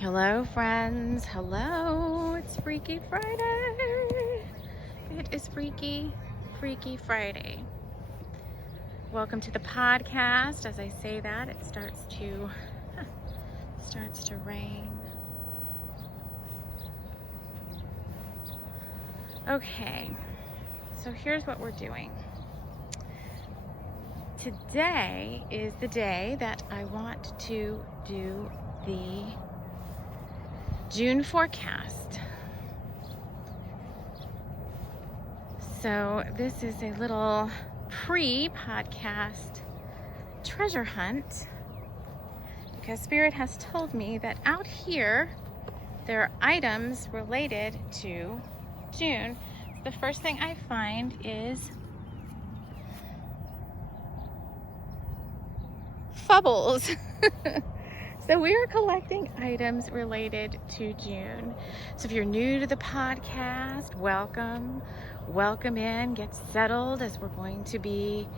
Hello friends, hello, it's Freaky Friday. It is Freaky Friday. Welcome to the podcast. As I say that, it starts to rain. Okay, so here's what we're doing. Today is the day that I want to do the June forecast. So this is a little pre-podcast treasure hunt because Spirit has told me that out here there are items related to June. The first thing I find is Fubbles. So we are collecting items related to June. So if you're new to the podcast, welcome in, get settled, as we're going to be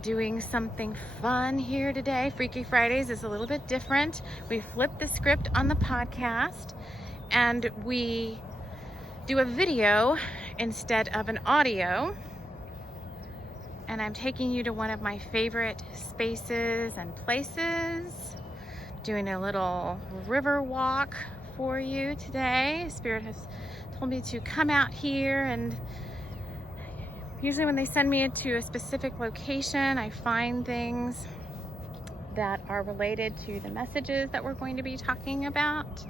doing something fun here today. Freaky Fridays is a little bit different. We flip the script on the podcast and we do a video instead of an audio. And I'm taking you to one of my favorite spaces and places. Doing a little river walk for you today. Spirit has told me to come out here, and usually when they send me to a specific location, I find things that are related to the messages that we're going to be talking about.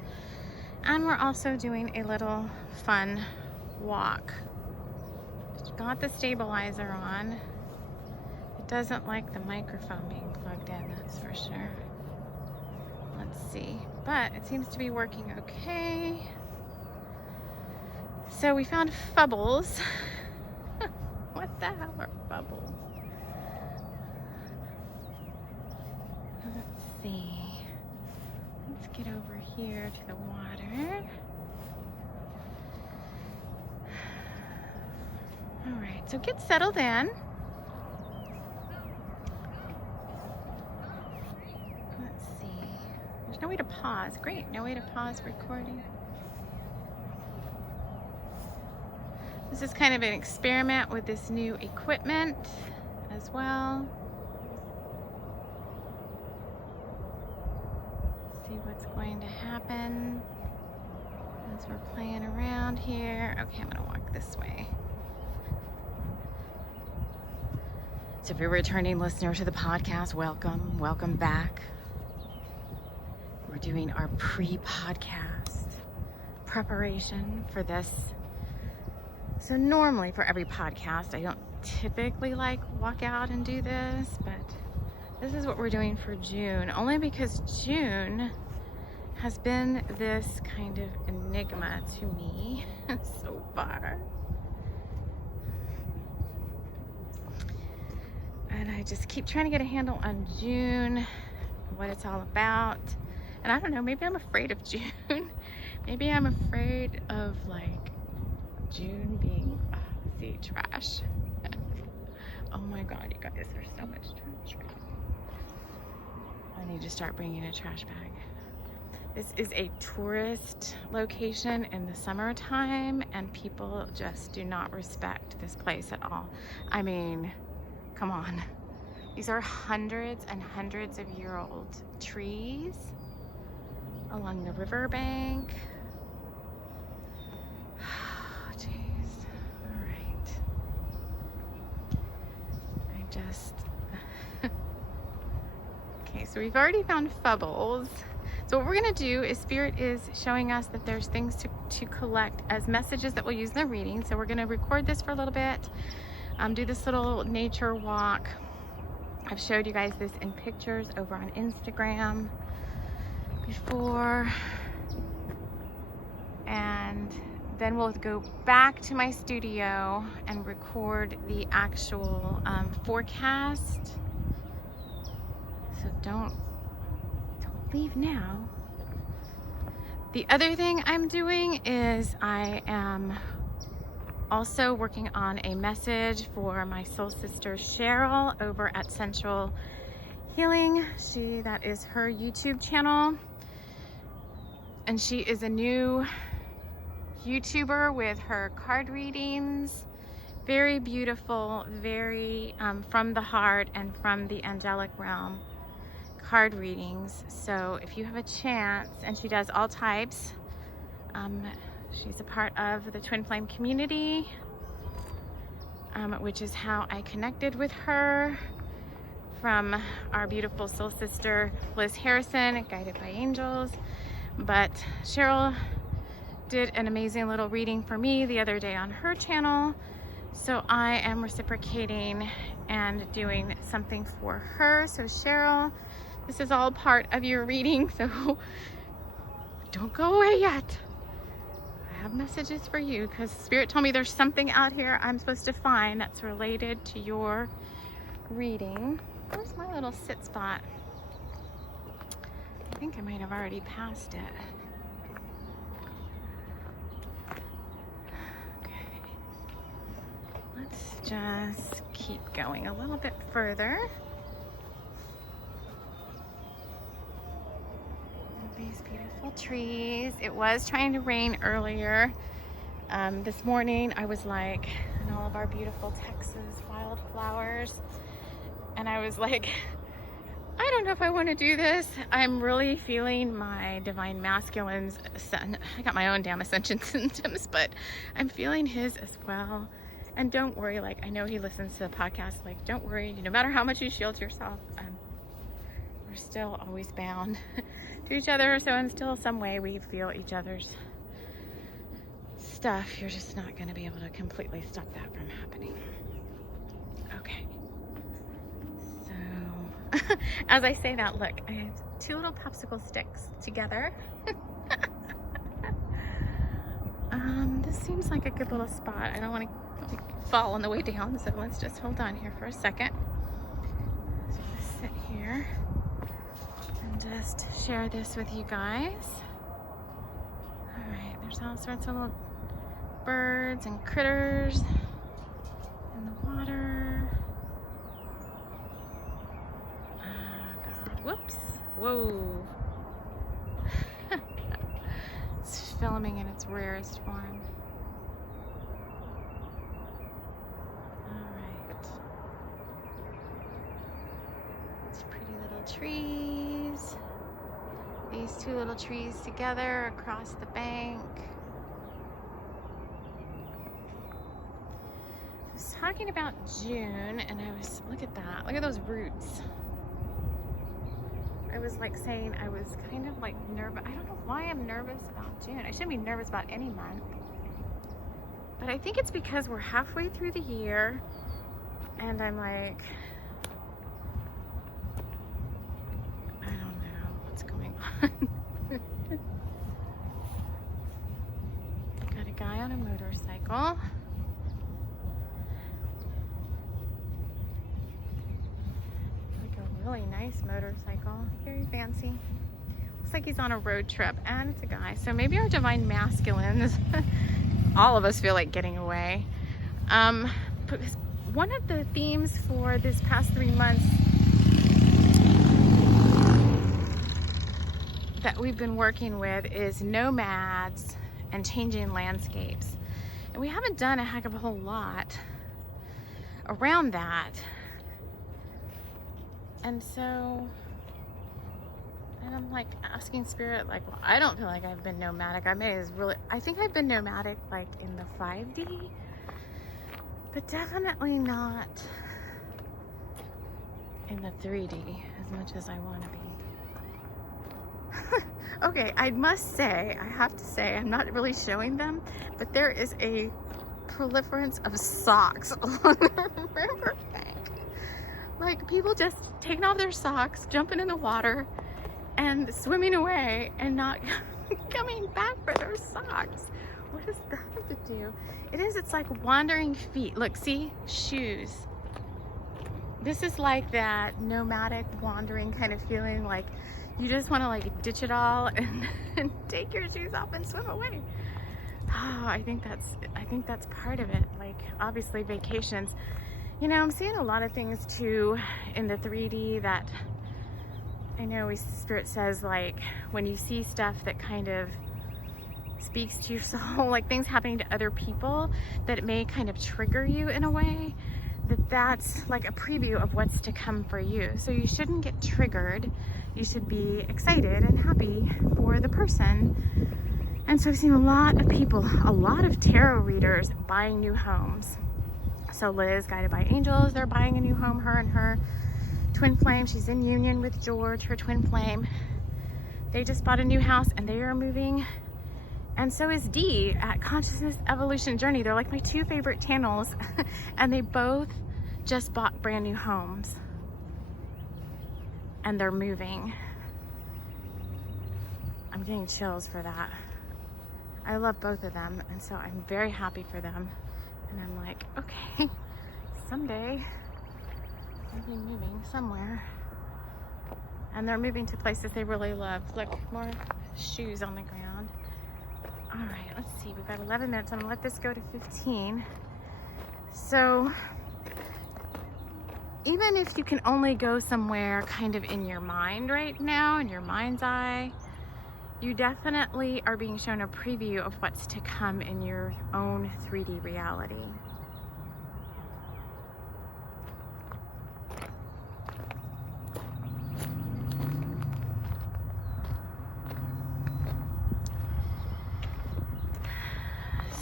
And we're also doing a little fun walk. Got the stabilizer on. It doesn't like the microphone being plugged in, that's for sure. Let's see, but it seems to be working okay. So we found Fubbles. What the hell are Fubbles? Let's see. Let's get over here to the water. All right, so get settled in. No way to pause. Great, no way to pause recording. This is kind of an experiment with this new equipment as well. See what's going to happen as we're playing around here. Okay, I'm gonna walk this way. So if you're a returning listener to the podcast, welcome back. We're doing our pre-podcast preparation for this. So normally for every podcast, I don't typically walk out and do this, but this is what we're doing for June, only because June has been this kind of enigma to me so far. And I just keep trying to get a handle on June, what it's all about. And I don't know, maybe I'm afraid of June. Maybe I'm afraid of June being, see, trash. Oh my God, you guys, there's so much trash. I need to start bringing a trash bag. This is a tourist location in the summertime, and people just do not respect this place at all. I mean, come on. These are hundreds and hundreds of year-old trees along the riverbank. Oh, jeez. All right. Okay, so we've already found Fubbles. So what we're gonna do is Spirit is showing us that there's things to collect as messages that we'll use in the reading. So we're gonna record this for a little bit, do this little nature walk. I've showed you guys this in pictures over on Instagram before, and then we'll go back to my studio and record the actual forecast. So don't leave now. The other thing I'm doing is I am also working on a message for my soul sister CHERYL over at Central Healing. That is her YouTube channel. And she is a new YouTuber with her card readings. Very beautiful, very from the heart and from the angelic realm card readings. So if you have a chance, and she does all types, she's a part of the Twin Flame community, which is how I connected with her, from our beautiful soul sister Liz Harrison, Guided by Angels. But CHERYL did an amazing little reading for me the other day on her channel, so I am reciprocating and doing something for her. So CHERYL, this is all part of your reading, so don't go away yet. I have messages for you, because Spirit told me there's something out here I'm supposed to find that's related to your reading. Where's my little sit spot? I think I might have already passed it. Okay. Let's just keep going a little bit further. These beautiful trees. It was trying to rain earlier. This morning I was like, in all of our beautiful Texas wildflowers, and I was like, I don't know if I want to do this. I'm really feeling my divine masculine's sun. I got my own damn ascension symptoms, but I'm feeling his as well. And don't worry, like, I know he listens to the podcast. Like, don't worry, no matter how much you shield yourself, we're still always bound to each other. So in still some way we feel each other's stuff. You're just not going to be able to completely stop that from happening. Okay. As I say that, look, I have two little popsicle sticks together. This seems like a good little spot. I don't want to fall on the way down, so let's just hold on here for a second. So I'm gonna sit here and just share this with you guys. All right, there's all sorts of little birds and critters in the water. Whoops. Whoa. It's filming in its rarest form. Alright. It's pretty little trees. These two little trees together across the bank. I was talking about June, and I was, look at that. Look at those roots. I was like saying I was kind of like nervous. I don't know why I'm nervous about June. I shouldn't be nervous about any month. But I think it's because we're halfway through the year, and I'm like, I don't know what's going on. Got a guy on a motorcycle. Really nice motorcycle, very fancy. Looks like he's on a road trip, and it's a guy. So maybe our divine masculines, all of us feel like getting away. Because one of the themes for this past 3 months that we've been working with is nomads and changing landscapes. And we haven't done a heck of a whole lot around that. And so, and I'm like asking Spirit, like, well, I don't feel like I've been nomadic. I think I've been nomadic like in the 5D, but definitely not in the 3D as much as I want to be. Okay, I must say, I have to say, I'm not really showing them, but there is a proliferance of socks along the river bank. Like, people just taking off their socks, jumping in the water, and swimming away, and not coming back for their socks. What does that have to do? It's like wandering feet. Look, see? Shoes. This is like that nomadic wandering kind of feeling, like you just want to like ditch it all and take your shoes off and swim away. Oh, I think that's part of it. Like, obviously vacations. You know, I'm seeing a lot of things too in the 3D that I know Spirit says, like, when you see stuff that kind of speaks to your soul, like things happening to other people, that it may kind of trigger you in a way, that's like a preview of what's to come for you. So you shouldn't get triggered. You should be excited and happy for the person. And so I've seen a lot of people, a lot of tarot readers buying new homes. So Liz, guided by angels, they're buying a new home, her and her twin flame. She's in union with George, her twin flame. They just bought a new house and they are moving. And so is Dee at Consciousness Evolution Journey. They're like my two favorite channels. And they both just bought brand new homes. And they're moving. I'm getting chills for that. I love both of them. And so I'm very happy for them. And I'm like, okay, someday I'll be moving somewhere. And they're moving to places they really love. Look, more shoes on the ground. All right, let's see. We've got 11 minutes. I'm gonna let this go to 15. So even if you can only go somewhere kind of in your mind right now, in your mind's eye, you definitely are being shown a preview of what's to come in your own 3D reality.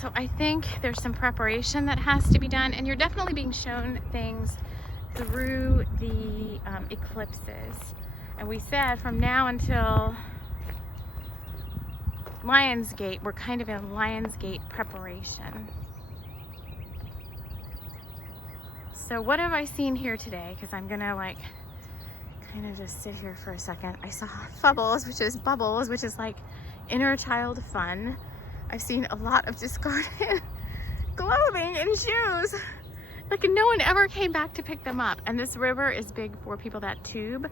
So I think there's some preparation that has to be done, and you're definitely being shown things through the eclipses. And we said from now until Lionsgate, we're kind of in Lionsgate preparation. So what have I seen here today? Because I'm gonna like kind of just sit here for a second. I saw bubbles, which is like inner child fun. I've seen a lot of discarded clothing and shoes. Like no one ever came back to pick them up. And this river is big for people that tube.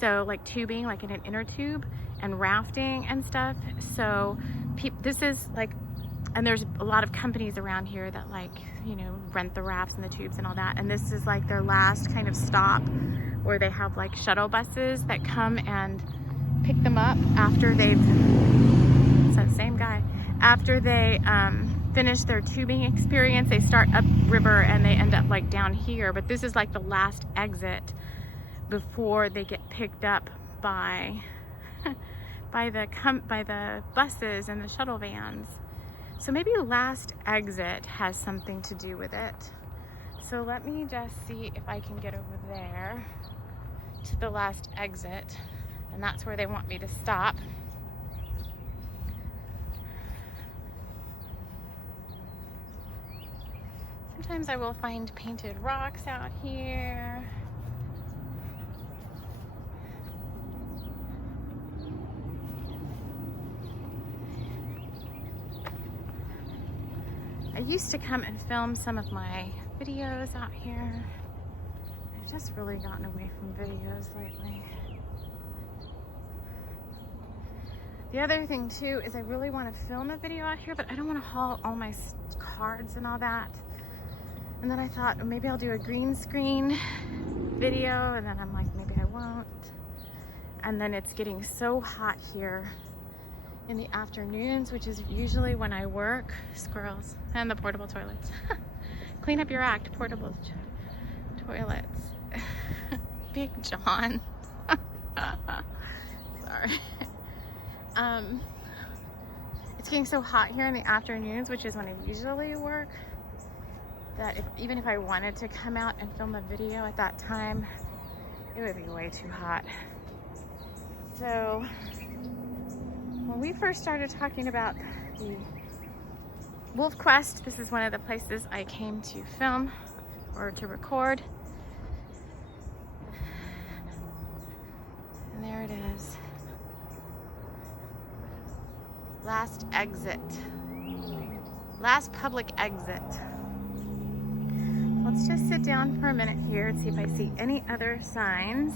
So like tubing, like in an inner tube, and rafting and stuff. So this is like, and there's a lot of companies around here that like, you know, rent the rafts and the tubes and all that. And this is like their last kind of stop where they have like shuttle buses that come and pick them up after they've, it's that same guy. After they finish their tubing experience, they start upriver and they end up like down here. But this is like the last exit before they get picked up by by the buses and the shuttle vans. So maybe last exit has something to do with it. So let me just see if I can get over there to the last exit, and that's where they want me to stop. Sometimes I will find painted rocks out here. I used to come and film some of my videos out here. I've just really gotten away from videos lately. The other thing too is I really want to film a video out here, but I don't want to haul all my cards and all that. And then I thought, well, maybe I'll do a green screen video, and then I'm like, maybe I won't. And then it's getting so hot here in the afternoons, which is usually when I work. Squirrels and the portable toilets. Clean up your act, portable toilets. Big John. Sorry. It's getting so hot here in the afternoons, which is when I usually work, that even if I wanted to come out and film a video at that time, it would be way too hot. So when we first started talking about the Wolf Quest, this is one of the places I came to film or to record. And there it is. Last exit. Last public exit. Let's just sit down for a minute here and see if I see any other signs.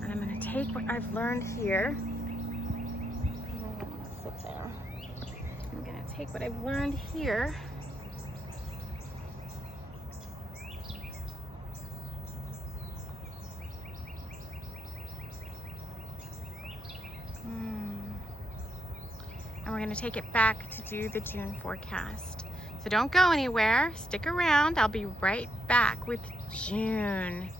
And I'm going to take what I've learned here. Sit there. I'm going to take what I've learned here. and we're going to take it back to do the June forecast. So don't go anywhere. Stick around. I'll be right back with June.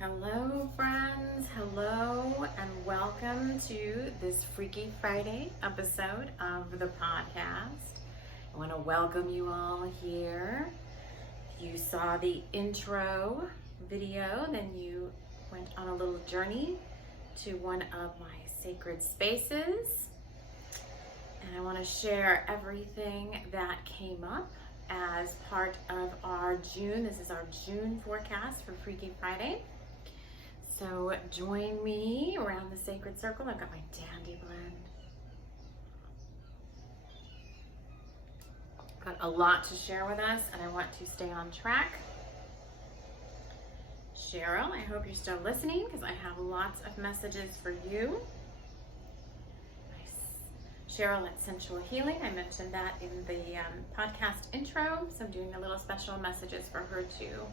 Hello, friends. Hello, and welcome to this Freaky Friday episode of the podcast. I want to welcome you all here. If you saw the intro video, then you went on a little journey to one of my sacred spaces. And I want to share everything that came up as part of our June. This is our June forecast for Freaky Friday. So join me around the sacred circle. I've got my dandy blend. Got a lot to share with us, and I want to stay on track. CHERYL, I hope you're still listening because I have lots of messages for you. CHERYL at Sensual Healing. I mentioned that in the podcast intro, so I'm doing a little special messages for her too.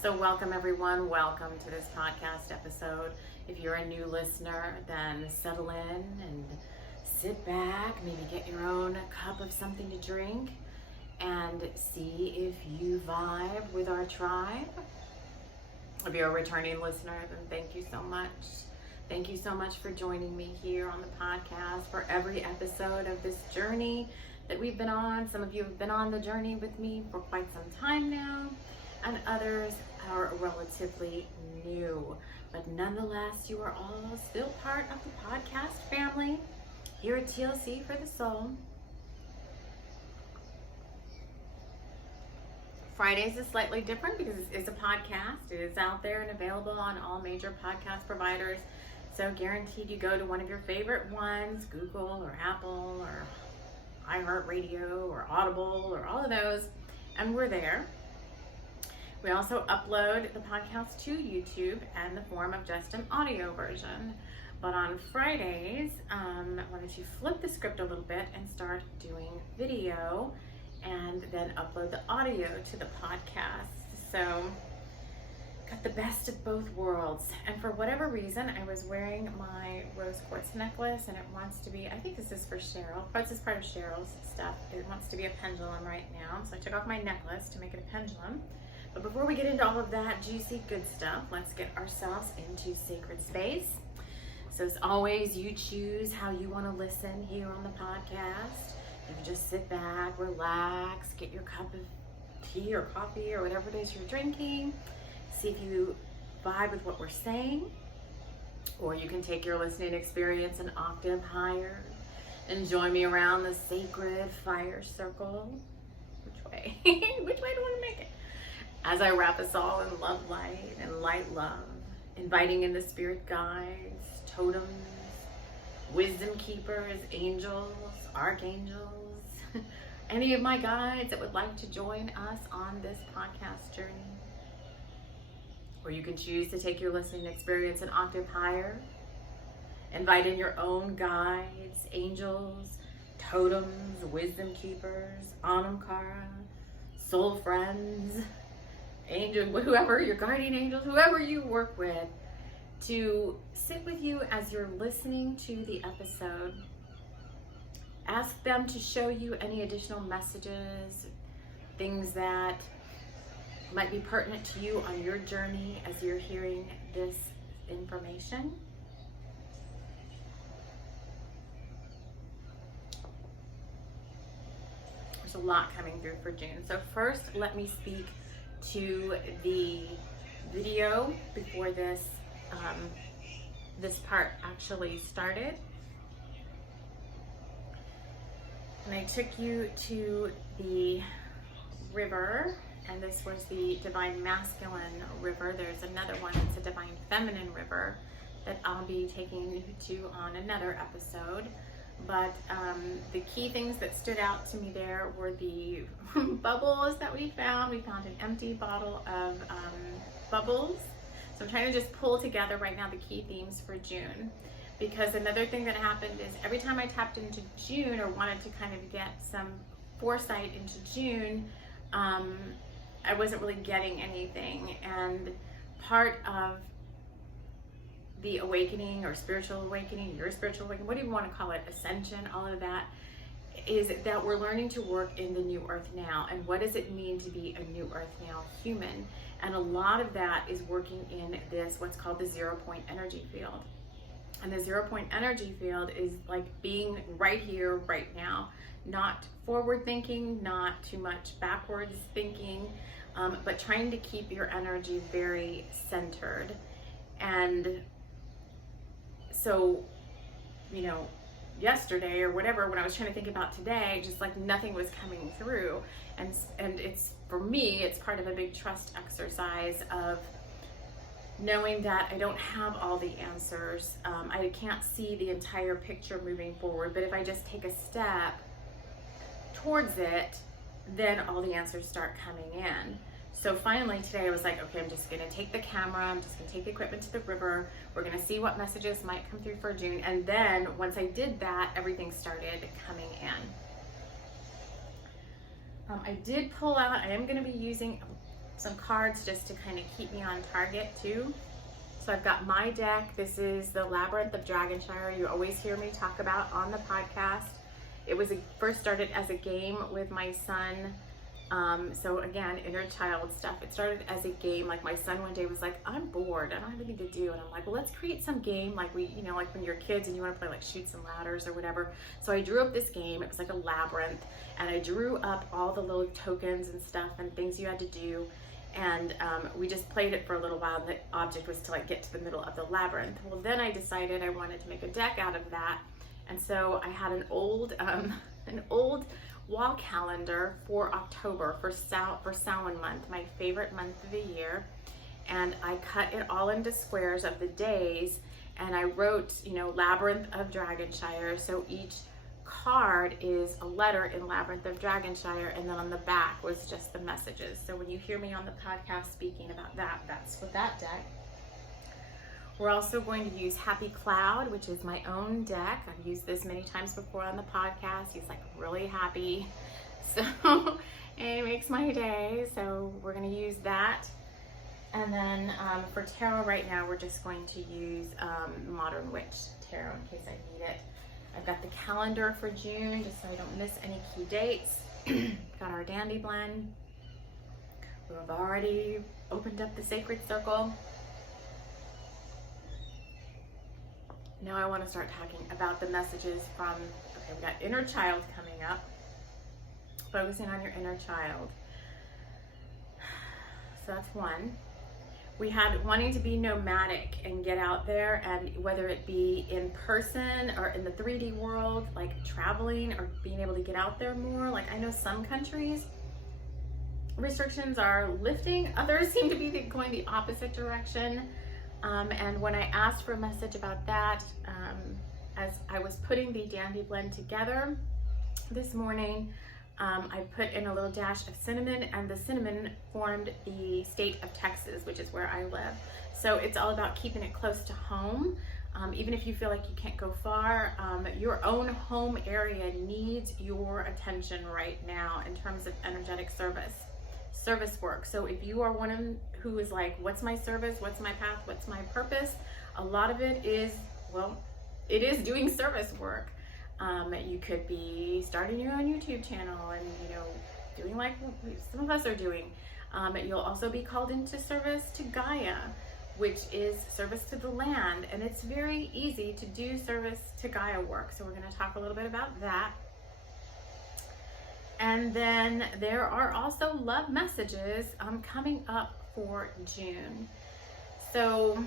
So welcome everyone, welcome to this podcast episode. If you're a new listener, then settle in and sit back, maybe get your own cup of something to drink and see if you vibe with our tribe. If you're a returning listener, then thank you so much. Thank you so much for joining me here on the podcast for every episode of this journey that we've been on. Some of you have been on the journey with me for quite some time now, and others are relatively new. But nonetheless, you are all still part of the podcast family here at TLC for the Soul. Fridays is slightly different because it's a podcast. It is out there and available on all major podcast providers. So guaranteed you go to one of your favorite ones, Google or Apple or iHeartRadio or Audible or all of those, and we're there. We also upload the podcast to YouTube in the form of just an audio version. But on Fridays, I wanted to flip the script a little bit and start doing video and then upload the audio to the podcast. So got the best of both worlds. And for whatever reason, I was wearing my rose quartz necklace and it wants to be, I think this is for CHERYL, this is part of CHERYL's stuff. It wants to be a pendulum right now. So I took off my necklace to make it a pendulum. But before we get into all of that juicy good stuff, let's get ourselves into sacred space. So as always, you choose how you want to listen here on the podcast. You can just sit back, relax, get your cup of tea or coffee or whatever it is you're drinking. See if you vibe with what we're saying, or you can take your listening experience an octave higher and join me around the sacred fire circle. Which way? Which way do I want to make it? As I wrap us all in love light and light love, inviting in the spirit guides, totems, wisdom keepers, angels, archangels, any of my guides that would like to join us on this podcast journey. Or you can choose to take your listening experience an octave higher. Invite in your own guides, angels, totems, wisdom keepers, Anamkara, soul friends, angel, whoever, your guardian angels, whoever you work with, to sit with you as you're listening to the episode. Ask them to show you any additional messages, things that might be pertinent to you on your journey as you're hearing this information. There's a lot coming through for June. So first, let me speak to the video before this part actually started. And I took you to the river, and this was the Divine Masculine River. There's another one that's a Divine Feminine River that I'll be taking you to on another episode. But the key things that stood out to me there were the bubbles that we found. We found an empty bottle of bubbles. So I'm trying to just pull together right now the key themes for June. Because another thing that happened is every time I tapped into June or wanted to kind of get some foresight into June, I wasn't really getting anything. And part of the awakening or spiritual awakening, your spiritual awakening, whatever you want to call it, ascension, all of that, is that we're learning to work in the new earth now. And what does it mean to be a new earth now human? And a lot of that is working in this, what's called the 0 point energy field. And the 0 point energy field is like being right here, right now, not forward thinking, not too much backwards thinking, but trying to keep your energy very centered. And so, you know, yesterday or whatever, when I was trying to think about today, just like nothing was coming through. And it's, for me, it's part of a big trust exercise of knowing that I don't have all the answers. I can't see the entire picture moving forward, but if I just take a step towards it, then all the answers start coming in. So finally today I was like, okay, I'm just gonna take the camera, I'm just gonna take the equipment to the river, we're gonna see what messages might come through for June. And then once I did that, everything started coming in. I did pull out, I am gonna be using some cards just to kind of keep me on target too. So I've got my deck. This is the Labyrinth of Shire. You always hear me talk about on the podcast. It was first started as a game with my son. So again, inner child stuff. It started as a game. Like my son one day was like, I'm bored, I don't have anything to do. And I'm like, well, let's create some game like we, you know, like when you're kids and you want to play like Chutes and Ladders or whatever. So I drew up this game. It was like a labyrinth, and I drew up all the little tokens and stuff and things you had to do. And we just played it for a little while, and the object was to like get to the middle of the labyrinth. Well, then I decided I wanted to make a deck out of that. And so I had an old wall calendar for October, for Samhain month, my favorite month of the year. And I cut it all into squares of the days, and I wrote, you know, Labyrinth of Shire. So each card is a letter in Labyrinth of Shire, and then on the back was just the messages. So when you hear me on the podcast speaking about that, that's what that deck. We're also going to use Happy Cloud, which is my own deck. I've used this many times before on the podcast. He's like really happy. So, and it makes my day. So we're going to use that. And then for tarot right now, we're just going to use Modern Witch Tarot in case I need it. I've got the calendar for June, just so I don't miss any key dates. Got our dandy blend. We've already opened up the sacred circle. Now I want to start talking about the messages from, okay, we've got inner child coming up. Focusing on your inner child. So that's one. We had wanting to be nomadic and get out there, and whether it be in person or in the 3D world, like traveling or being able to get out there more. Like I know some countries, restrictions are lifting, others seem to be going the opposite direction. And when I asked for a message about that, as I was putting the dandy blend together this morning, I put in a little dash of cinnamon, and the cinnamon formed the state of Texas, which is where I live. So it's all about keeping it close to home. Even if you feel like you can't go far, your own home area needs your attention right now in terms of energetic service work. So if you are one who is like, what's my service, what's my path, what's my purpose, a lot of it is, well, it is doing service work. You could be starting your own YouTube channel and, you know, doing like some of us are doing. You'll also be called into service to Gaia, which is service to the land, and it's very easy to do service to Gaia work. So we're going to talk a little bit about that. And then there are also love messages coming up for June. So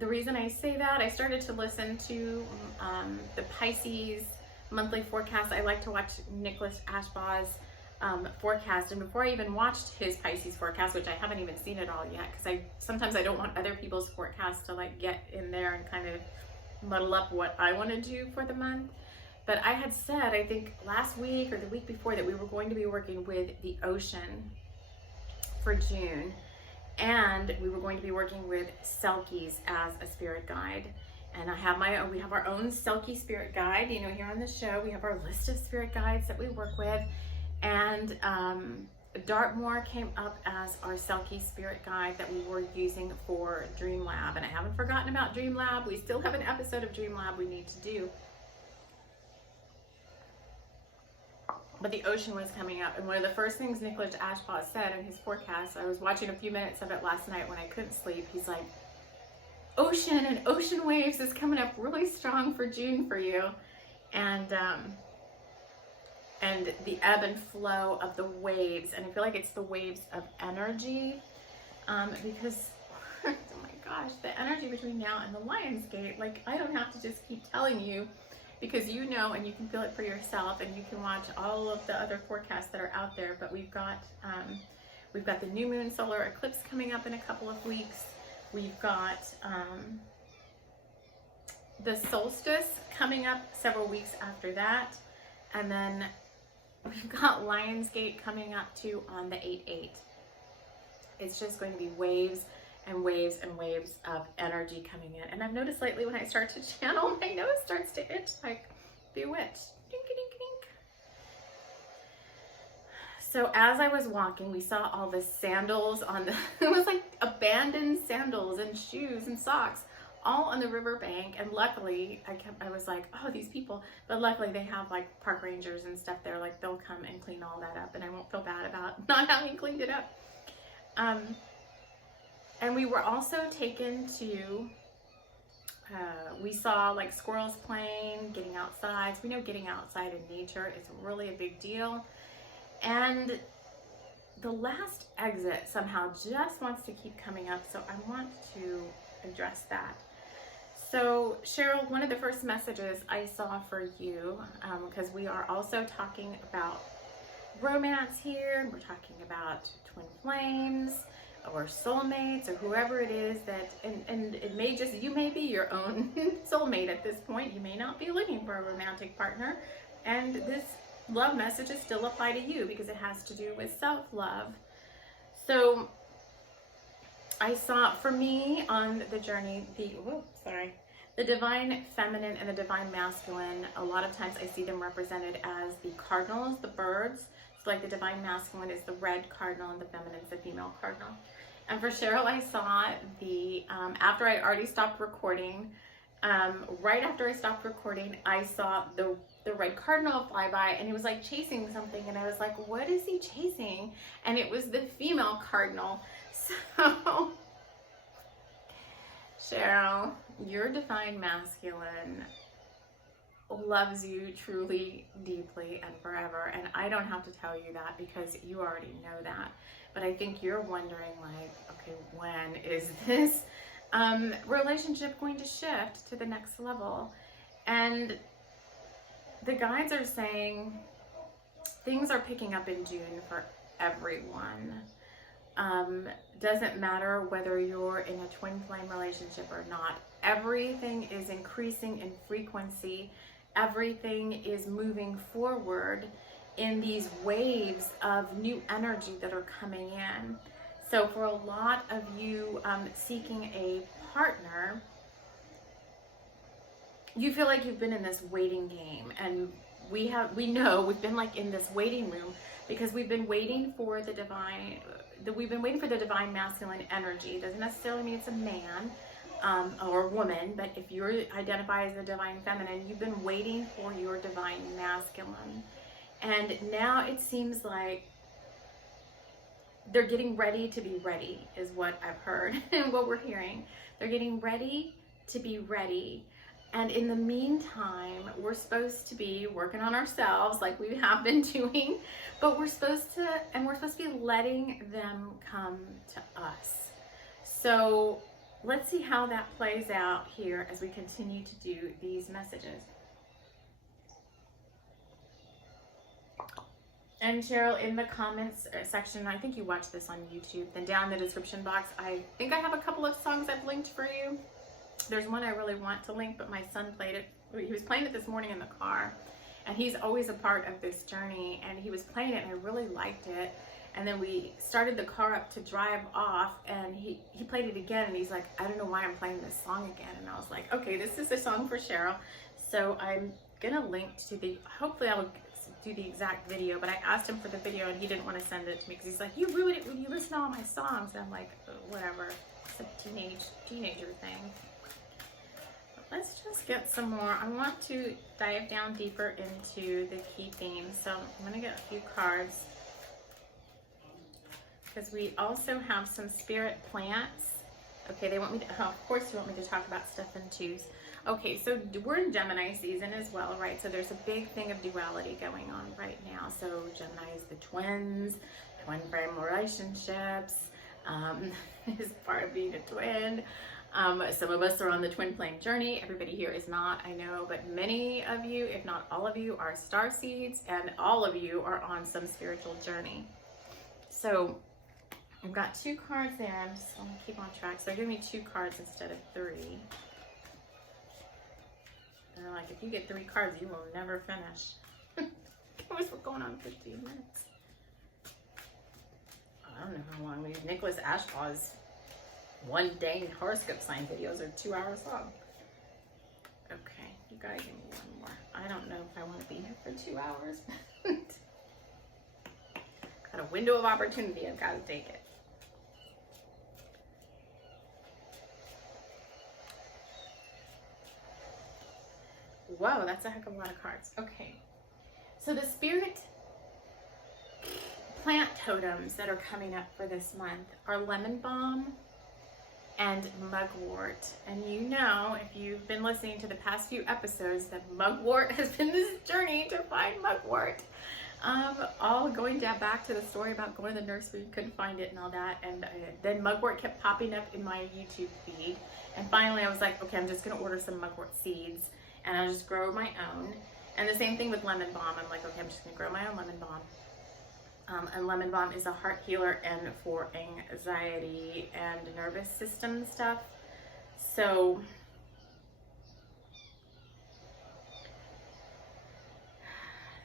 the reason I say that, I started to listen to the Pisces monthly forecast. I like to watch Nicholas Ashbaugh's forecast, and before I even watched his Pisces forecast, which I haven't even seen it all yet, because sometimes I don't want other people's forecasts to like get in there and kind of muddle up what I want to do for the month. But I had said, I think last week or the week before, that we were going to be working with the ocean for June, and we were going to be working with Selkies as a spirit guide. And we have our own Selkie spirit guide. You know, here on the show, we have our list of spirit guides that we work with. And Dartmoor came up as our Selkie spirit guide that we were using for Dream Lab, and I haven't forgotten about Dream Lab. We still have an episode of Dream Lab we need to do. But the ocean was coming up, and one of the first things Nicholas Ashpaw said in his forecast, I was watching a few minutes of it last night when I couldn't sleep, he's like, ocean and ocean waves is coming up really strong for June for you. And the ebb and flow of the waves, and I feel like it's the waves of energy, because oh my gosh, the energy between now and the Lion's Gate, like I don't have to just keep telling you, because you know and you can feel it for yourself, and you can watch all of the other forecasts that are out there. But we've got the new moon solar eclipse coming up in a couple of weeks. We've got the solstice coming up several weeks after that, and then we've got Lionsgate coming up too on the 8/8. It's just going to be waves and waves and waves of energy coming in. And I've noticed lately when I start to channel, my nose starts to itch like bewitched. Dink, dink, dink. So as I was walking, we saw all the sandals on the, it was like abandoned sandals and shoes and socks all on the riverbank. And luckily I was like, oh, these people, but luckily they have like park rangers and stuff there. Like they'll come and clean all that up, and I won't feel bad about not having cleaned it up. And we were also taken to, we saw like squirrels playing, getting outside. So we know getting outside in nature is really a big deal. And the last exit somehow just wants to keep coming up, so I want to address that. So Cheryl, one of the first messages I saw for you, because we are also talking about romance here, and we're talking about twin flames, or soulmates, or whoever it is that, and it may just, you may be your own soulmate at this point. You may not be looking for a romantic partner, and this love messages still apply to you because it has to do with self-love. So I saw, for me on the journey, the divine feminine and the divine masculine, a lot of times I see them represented as the cardinals, the birds. So like the divine masculine is the red cardinal and the feminine is the female cardinal. And for Cheryl, I saw the, after I already stopped recording, right after I stopped recording, I saw the red cardinal fly by, and he was like chasing something, and I was like, what is he chasing? And it was the female cardinal. So Cheryl, your divine masculine loves you truly, deeply, and forever. And I don't have to tell you that because you already know that. But I think you're wondering, like, okay, when is this relationship going to shift to the next level? And the guides are saying things are picking up in June for everyone. Doesn't matter whether you're in a twin flame relationship or not. Everything is increasing in frequency. Everything is moving forward in these waves of new energy that are coming in. So for a lot of you seeking a partner, you feel like you've been in this waiting game, and we know we've been like in this waiting room because we've been waiting for the divine. We've been waiting for the divine masculine energy. It doesn't necessarily mean it's a man or a woman, but if you identify as the divine feminine, you've been waiting for your divine masculine. And now it seems like they're getting ready to be ready, is what I've heard and what we're hearing. They're getting ready to be ready. And in the meantime, we're supposed to be working on ourselves like we have been doing, but we're supposed to be letting them come to us. So let's see how that plays out here as we continue to do these messages. And Cheryl, in the comments section, I think you watch this on YouTube, then down in the description box, I think I have a couple of songs I've linked for you. There's one I really want to link, but my son played it. He was playing it this morning in the car, and he's always a part of this journey, and he was playing it and I really liked it. And then we started the car up to drive off, and he played it again, and he's like, I don't know why I'm playing this song again. And I was like, okay, this is a song for Cheryl. So I'm gonna link to the, hopefully I'll do the exact video, but I asked him for the video and he didn't want to send it to me because he's like, you ruined it when you listen to all my songs. And I'm like, whatever, it's a teenager thing. But let's just get some more. I want to dive down deeper into the key themes. So I'm going to get a few cards because we also have some spirit plants. Okay, they want me to, oh, of course you want me to talk about stuff in twos. Okay, so we're in Gemini season as well, right? So there's a big thing of duality going on right now. So Gemini is the twins, twin flame relationships, is part of being a twin. Some of us are on the twin flame journey. Everybody here is not, I know, but many of you, if not all of you, are starseeds, and all of you are on some spiritual journey. So I've got 2 cards there. I'm just going to keep on track. So they're giving me 2 cards instead of 3. And they're like, if you get 3 cards, you will never finish. We're going on 15 minutes. I don't know how long. Nicholas Ashbaw's one day horoscope sign videos are 2 hours long. Okay, you gotta give me one more. I don't know if I want to be here for 2 hours. Got a window of opportunity. I've got to take it. Whoa, that's a heck of a lot of cards. Okay, so the spirit plant totems that are coming up for this month are lemon balm and mugwort. And you know, if you've been listening to the past few episodes, that mugwort has been this journey to find mugwort. All going back to the story about going to the nursery, couldn't find it and all that, and then mugwort kept popping up in my YouTube feed, and finally I was like, okay, I'm just gonna order some mugwort seeds and I'll just grow my own. And the same thing with lemon balm. I'm like, okay, I'm just gonna grow my own lemon balm. And lemon balm is a heart healer and for anxiety and nervous system stuff. So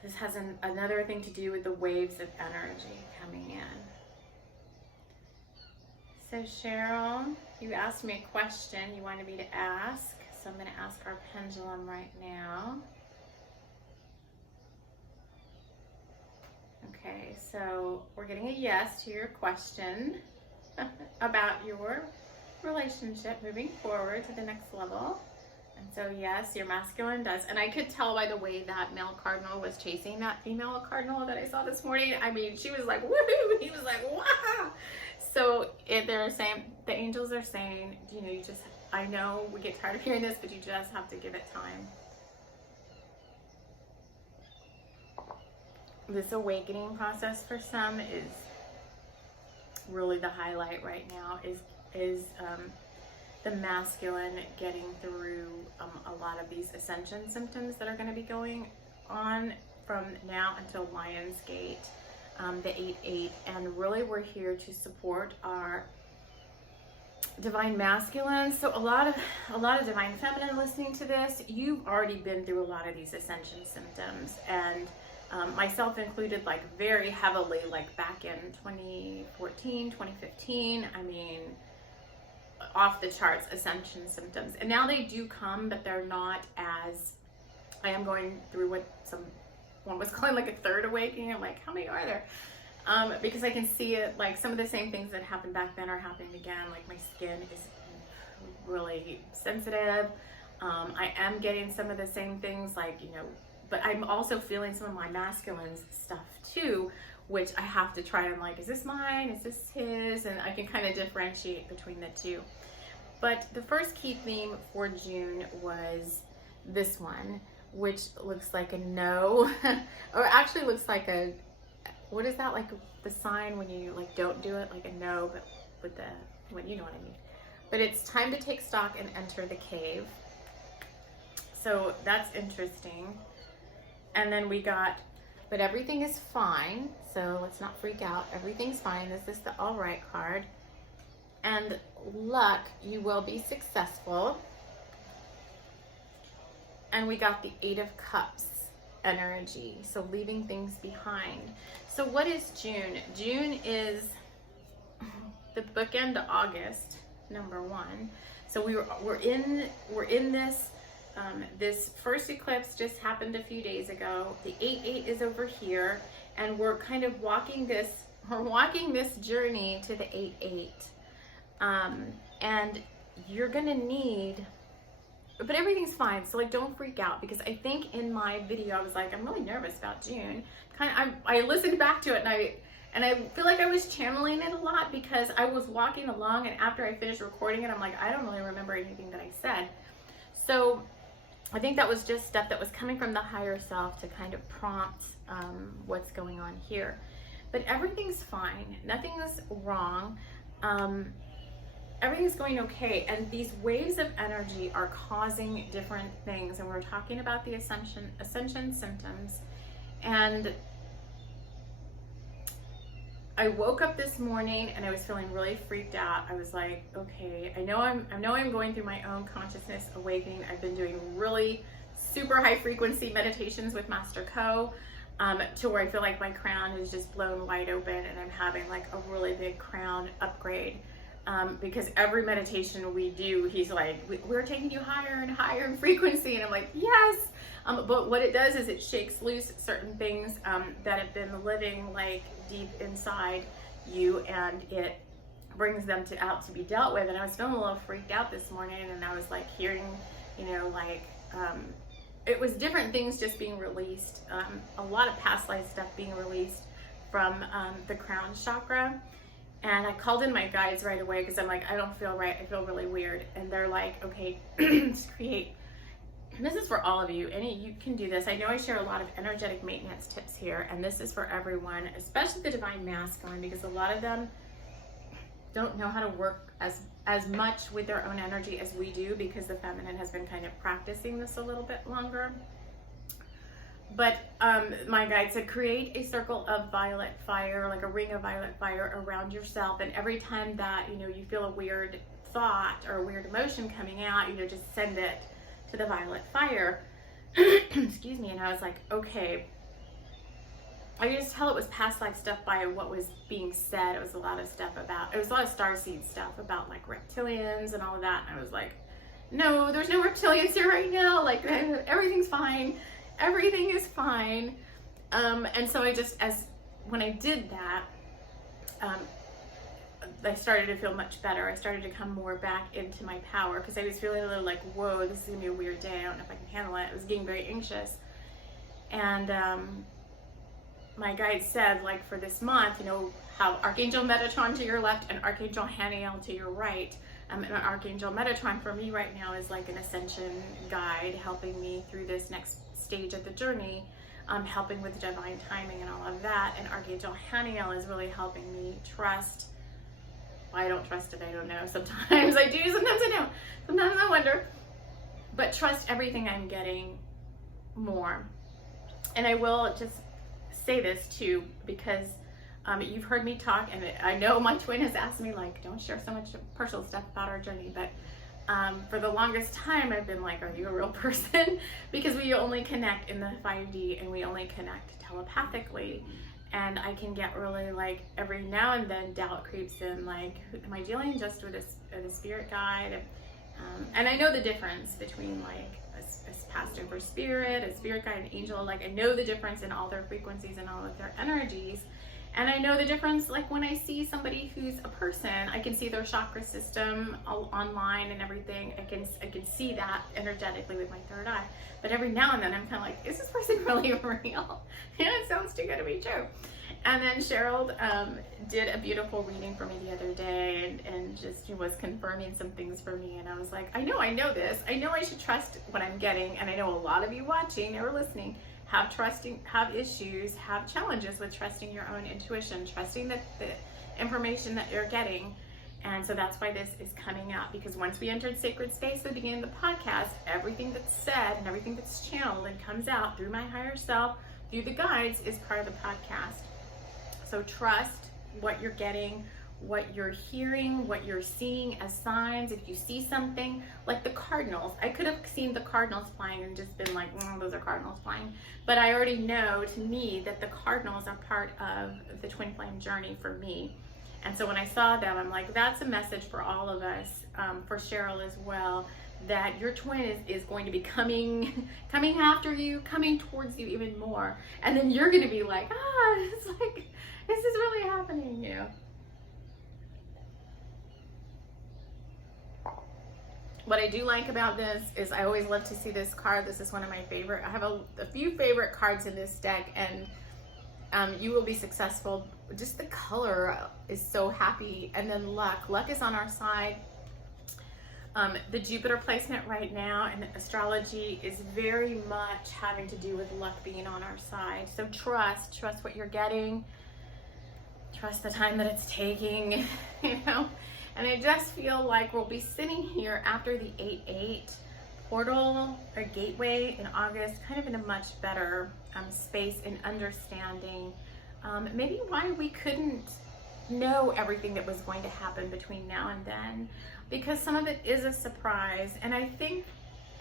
this has another thing to do with the waves of energy coming in. So Cheryl, you asked me a question you wanted me to ask. So I'm going to ask our pendulum right now. Okay, so we're getting a yes to your question about your relationship moving forward to the next level. And so yes, your masculine does. And I could tell by the way that male cardinal was chasing that female cardinal that I saw this morning. I mean, she was like, woohoo! He was like, wow! So they're saying, the angels are saying, you know, you just, I know we get tired of hearing this, but you just have to give it time. This awakening process for some is really the highlight right now, is the masculine getting through a lot of these ascension symptoms that are going to be going on from now until Lionsgate, the 8/8, and really we're here to support our divine masculine. So a lot of divine feminine listening to this, you've already been through a lot of these ascension symptoms, and myself included, like very heavily, like back in 2014, 2015, I mean, off the charts ascension symptoms. And now they do come, but they're not as, I am going through what someone was calling like a third awakening. I'm like, how many are there? Because I can see it, like some of the same things that happened back then are happening again. Like my skin is really sensitive. I am getting some of the same things, like, you know, but I'm also feeling some of my masculine stuff too, which I have to try and like, is this mine? Is this his? And I can kind of differentiate between the two. But the first key theme for June was this one, which looks like a no, or actually looks like a, what is that, like the sign when you like don't do it, like a no, but with the, what, you know what I mean. But it's time to take stock and enter the cave. So that's interesting. And then we got, but everything is fine, so let's not freak out. Everything's fine. This is the all right card. And luck, you will be successful. And we got the 8 of Cups energy, so leaving things behind. So what is June? June is the bookend to August, number 1. So we're in this This first eclipse just happened a few days ago. The 8-8 is over here, and we're kind of walking this journey to the 8-8. And you're gonna need, but everything's fine. So like, don't freak out, because I think in my video I was like, I'm really nervous about June. I listened back to it, and I feel like I was channeling it a lot, because I was walking along, and after I finished recording it, I'm like, I don't really remember anything that I said. So I think that was just stuff that was coming from the higher self to kind of prompt what's going on here. But everything's fine. Nothing's wrong. Everything's going okay. And these waves of energy are causing different things. And we're talking about the ascension symptoms. And I woke up this morning and I was feeling really freaked out. I was like, okay, I know I'm going through my own consciousness awakening. I've been doing really super high frequency meditations with Master Co, to where I feel like my crown is just blown wide open, and I'm having like a really big crown upgrade. Because every meditation we do, he's like, we're taking you higher and higher in frequency. And I'm like, yes. But what it does is it shakes loose certain things that have been living like deep inside you, and it brings them out to be dealt with. And I was feeling a little freaked out this morning, and I was like hearing, it was different things just being released. A lot of past life stuff being released from the crown chakra. And I called in my guides right away, because I'm like, I don't feel right. I feel really weird. And they're like, okay, just create. And this is for all of you. You can do this. I know I share a lot of energetic maintenance tips here, and this is for everyone, especially the divine masculine, because a lot of them don't know how to work as much with their own energy as we do, because the feminine has been kind of practicing this a little bit longer. But my guide said, create a circle of violet fire, like a ring of violet fire around yourself. And every time that, you feel a weird thought or a weird emotion coming out, just send it to the violet fire. Excuse me. And I was like, okay. I could just tell it was past life stuff by what was being said. It was a lot of stuff it was a lot of Starseed stuff about like reptilians and all of that. And I was like, no, there's no reptilians here right now. Like, everything's fine. Everything is fine. And so when I did that, I started to feel much better. I started to come more back into my power, because I was feeling a little like, whoa, this is gonna be a weird day. I don't know if I can handle it. I was getting very anxious. And my guide said, like, for this month, how Archangel Metatron to your left and Archangel Haniel to your right. And Archangel Metatron for me right now is like an ascension guide, helping me through this next stage of the journey, helping with divine timing and all of that. And Archangel Haniel is really helping me trust. I don't trust it, I don't know. Sometimes I do, sometimes I don't. Sometimes I wonder. But trust everything I'm getting more. And I will just say this too, because you've heard me talk, and I know my twin has asked me, like, don't share so much personal stuff about our journey, but for the longest time I've been like, are you a real person? Because we only connect in the 5D, and we only connect telepathically. And I can get really, like, every now and then doubt creeps in, like, am I dealing just with a spirit guide? And I know the difference between, like, a passed over spirit, a spirit guide, an angel. Like, I know the difference in all their frequencies and all of their energies. And I know the difference, like, when I see somebody who's a person, I can see their chakra system online and everything. I can see that energetically with my third eye. But every now and then I'm kind of like, is this person really real? And it sounds too good to be true. And then CHERYL did a beautiful reading for me the other day, and just was confirming some things for me. And I was like, I know this. I know I should trust what I'm getting. And I know a lot of you watching or listening have issues, have challenges with trusting your own intuition, trusting the information that you're getting. And so that's why this is coming out, because once we entered sacred space at the beginning of the podcast, everything that's said and everything that's channeled and comes out through my higher self, through the guides, is part of the podcast. So trust what you're getting, what you're hearing, what you're seeing as signs. If you see something like the cardinals, I could have seen the cardinals flying and just been like, those are cardinals flying. But I already know, to me, that the cardinals are part of the twin flame journey for me. And so when I saw them, I'm like, that's a message for all of us, for CHERYL as well, that your twin is going to be coming after you, coming towards you even more. And then you're going to be like, it's like, this is really happening, you know. What I do like about this is I always love to see this card. This is one of my favorite. I have a few favorite cards in this deck, and you will be successful. Just the color is so happy. And then luck. Luck is on our side. The Jupiter placement right now in astrology is very much having to do with luck being on our side. So trust what you're getting. Trust the time that it's taking, you know. And I just feel like we'll be sitting here after the 8/8 portal or gateway in August, kind of in a much better space in understanding maybe why we couldn't know everything that was going to happen between now and then, because some of it is a surprise. And I think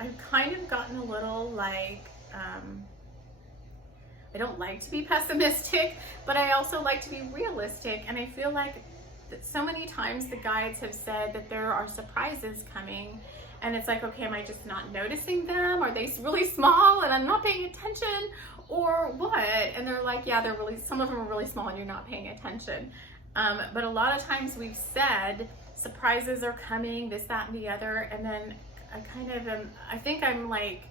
I've kind of gotten a little like, I don't like to be pessimistic, but I also like to be realistic. And I feel like that so many times the guides have said that there are surprises coming, and it's like, okay, am I just not noticing them? Are they really small and I'm not paying attention, or what? And they're like, yeah, they're really, some of them are really small and you're not paying attention. But a lot of times we've said surprises are coming, this, that, and the other, and then I kind of am, I think I'm like,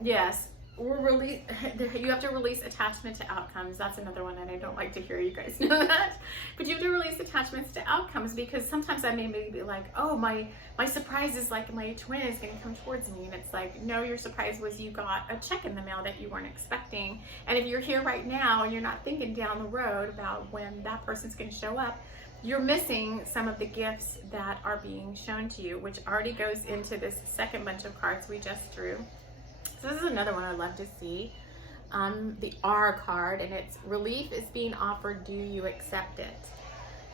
yes, you have to release attachment to outcomes. That's another one, and I don't like to hear you guys know that. But you have to release attachments to outcomes, because sometimes I may be like, oh, my surprise is like my twin is going to come towards me. And it's like, no, your surprise was you got a check in the mail that you weren't expecting. And if you're here right now and you're not thinking down the road about when that person's going to show up, you're missing some of the gifts that are being shown to you, which already goes into this second bunch of cards we just drew. So this is another one I love to see. The R card, and it's relief is being offered. Do you accept it?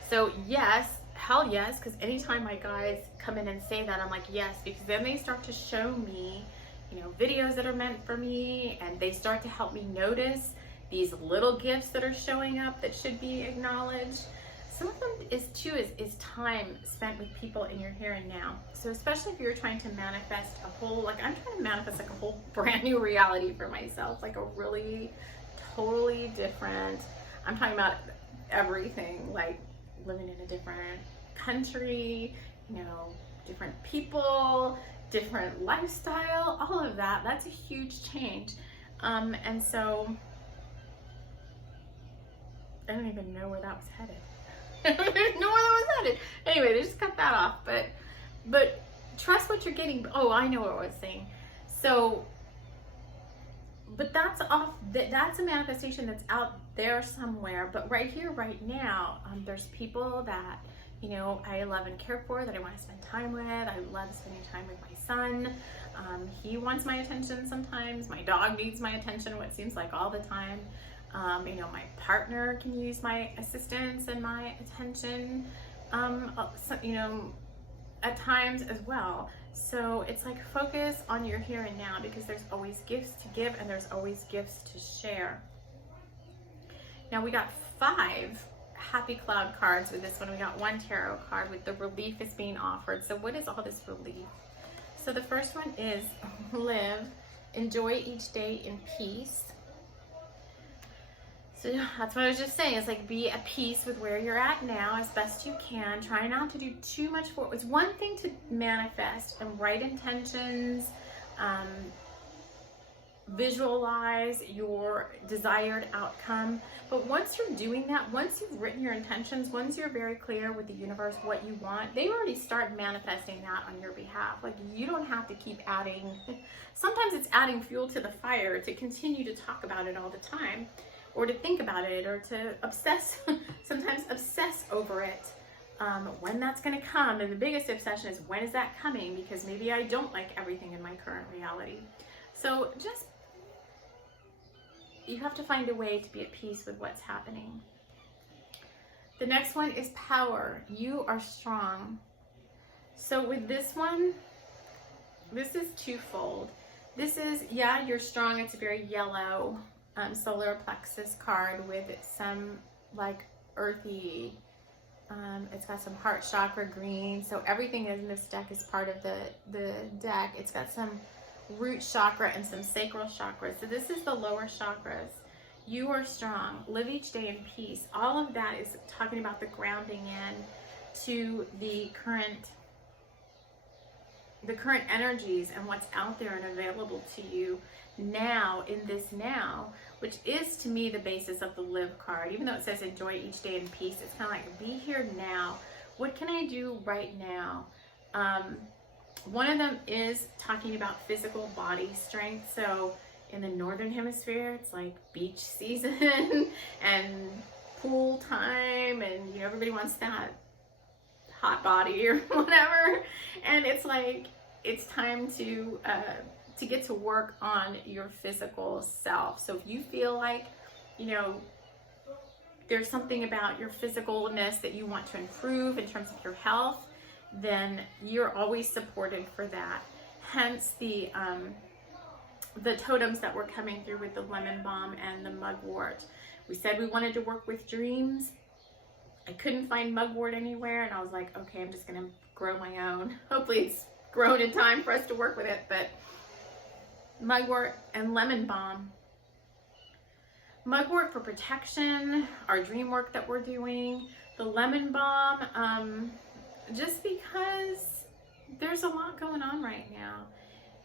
So yes, hell yes, because anytime my guys come in and say that, I'm like, yes, because then they start to show me, you know, videos that are meant for me, and they start to help me notice these little gifts that are showing up that should be acknowledged. Some of them is time spent with people in your here and now. So especially if you're trying to manifest a whole, like I'm trying to manifest like a whole brand new reality for myself, like a really totally different, I'm talking about everything, like living in a different country, you know, different people, different lifestyle, all of that. That's a huge change. And so I don't even know where that was headed. I don't even know where that was headed. Anyway, they just cut that off. But trust what you're getting. Oh, I know what I was saying. So, but that's off. That's a manifestation that's out there somewhere. But right here, right now, there's people that, you know, I love and care for, that I want to spend time with. I love spending time with my son. He wants my attention sometimes. My dog needs my attention, what seems like all the time. You know, my partner can use my assistance and my attention, you know, at times as well. So it's like focus on your here and now, because there's always gifts to give and there's always gifts to share. Now we got 5 happy cloud cards with this one. We got 1 tarot card with the relief is being offered. So what is all this relief? So the first one is live, enjoy each day in peace. So that's what I was just saying. It's like be at peace with where you're at now as best you can. Try not to do too much for it. It's one thing to manifest and write intentions, visualize your desired outcome. But once you're doing that, once you've written your intentions, once you're very clear with the universe what you want, they already start manifesting that on your behalf. Like you don't have to keep adding. Sometimes it's adding fuel to the fire to continue to talk about it all the time, or to think about it, or to obsess, sometimes obsess over it, when that's gonna come. And the biggest obsession is, when is that coming? Because maybe I don't like everything in my current reality. So just, you have to find a way to be at peace with what's happening. The next one is power. You are strong. So with this one, this is twofold. This is, yeah, you're strong. It's a very yellow solar plexus card with some like earthy It's got some heart chakra green. So everything in this deck is part of the deck. It's got some root chakra and some sacral chakras. So this is the lower chakras. You are strong. Live each day in peace. All of that is talking about the grounding in to the current energies and what's out there and available to you now, in this now, which is to me the basis of the live card. Even though it says enjoy each day in peace, it's kind of like be here now. What can I do right now? One of them is talking about physical body strength. So in the northern hemisphere, it's like beach season and pool time, and you know, everybody wants that hot body or whatever, and it's like it's time to get to work on your physical self. So if you feel like, you know, there's something about your physicalness that you want to improve in terms of your health, then you're always supported for that. Hence the totems that were coming through with the lemon balm and the mugwort. We said we wanted to work with dreams. I couldn't find mugwort anywhere, and I was like, okay, I'm just gonna grow my own. Hopefully it's grown in time for us to work with it. But mugwort and lemon balm. Mugwort for protection, our dream work that we're doing. The lemon balm, just because there's a lot going on right now.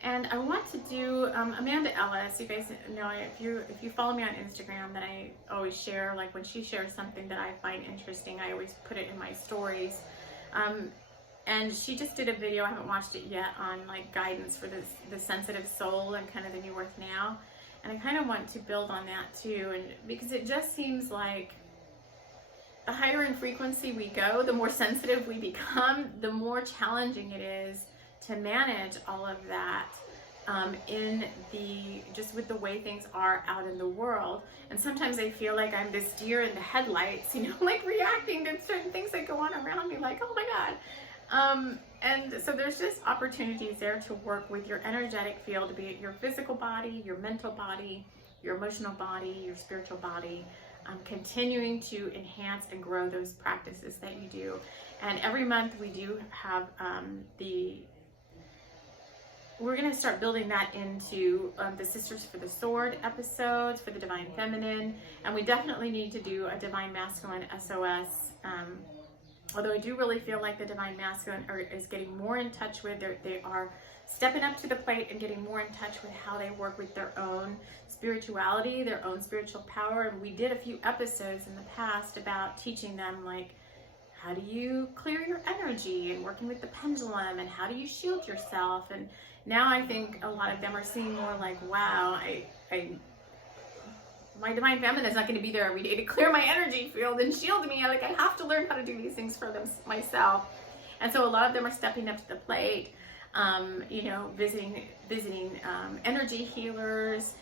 And I want to do, Amanda Ellis, you guys know, if you follow me on Instagram, that I always share, like when she shares something that I find interesting, I always put it in my stories. And she just did a video, I haven't watched it yet, on like guidance for the sensitive soul and kind of the new earth now. And I kind of want to build on that too, and because it just seems like the higher in frequency we go, the more sensitive we become, the more challenging it is to manage all of that just with the way things are out in the world. And sometimes I feel like I'm this deer in the headlights, you know, like reacting to certain things that go on around me, like, oh my God. And so there's just opportunities there to work with your energetic field, be it your physical body, your mental body, your emotional body, your spiritual body, continuing to enhance and grow those practices that you do. And every month we do have we're going to start building that into the Sisters for the Sword episodes for the Divine Feminine. And we definitely need to do a Divine Masculine SOS. Although I do really feel like the Divine Masculine is getting more in touch with, they are stepping up to the plate and getting more in touch with how they work with their own spirituality, their own spiritual power. And we did a few episodes in the past about teaching them, like, how do you clear your energy and working with the pendulum, and how do you shield yourself. And now I think a lot of them are seeing more like, wow, my Divine Feminine is not going to be there every day to clear my energy field and shield me. Like, I have to learn how to do these things for myself. And so a lot of them are stepping up to the plate, you know, visiting energy healers,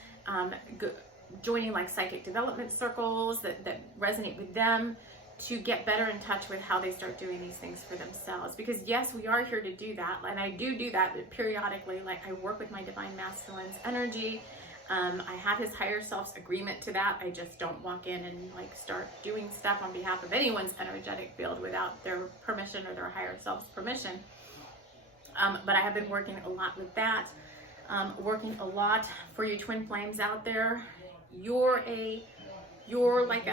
joining like psychic development circles that resonate with them, to get better in touch with how they start doing these things for themselves. Because yes, we are here to do that, and I do that periodically. Like, I work with my Divine Masculine's energy. I have his higher self's agreement to that. I just don't walk in and like start doing stuff on behalf of anyone's energetic field without their permission or their higher self's permission. But I have been working a lot with that, working a lot for you twin flames out there. You're like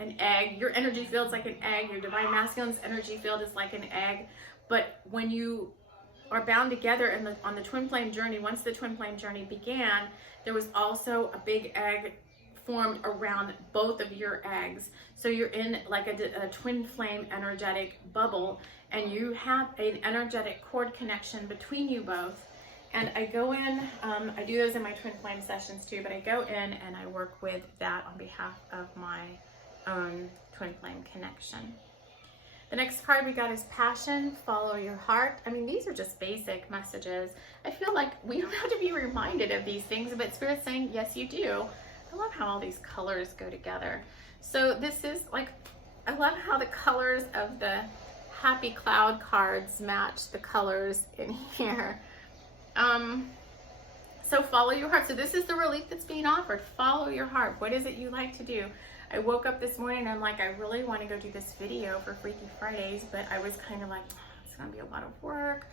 an egg. Your energy field's like an egg. Your Divine Masculine's energy field is like an egg. But when you are bound together on the twin flame journey, once the twin flame journey began, there was also a big egg formed around both of your eggs. So you're in like a twin flame energetic bubble, and you have an energetic cord connection between you both. And I go in, I do those in my twin flame sessions too, but I go in and I work with that on behalf of my own twin flame connection. The next card we got is Passion, Follow Your Heart. I mean, these are just basic messages. I feel like we don't have to be reminded of these things, but Spirit's saying, yes, you do. I love how all these colors go together. So this is like, I love how the colors of the Happy Cloud cards match the colors in here. So follow your heart. So this is the relief that's being offered. Follow your heart. What is it you like to do? I woke up this morning and I'm like, I really want to go do this video for Freaky Fridays, but I was kind of like, oh, it's going to be a lot of work.